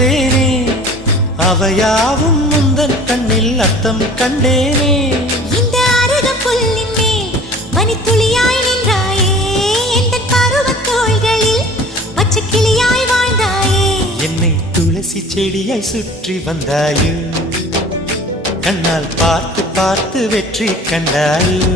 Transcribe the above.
தந்தேனே அவையாவும் முந்தன் கண்ணில் அர்த்தம் கண்டேனே இந்த அருக புல்லின் மேல் மணித்துளியாய் நின்றாயே எந்த பருவத் தோள்களில் பச்சை கிளியாய் வாழ்ந்தாயே என்னை துளசி செடியாய் சுற்றி வந்தாயோ கண்ணால் பார்த்து பார்த்து வெற்றி கண்டாயோ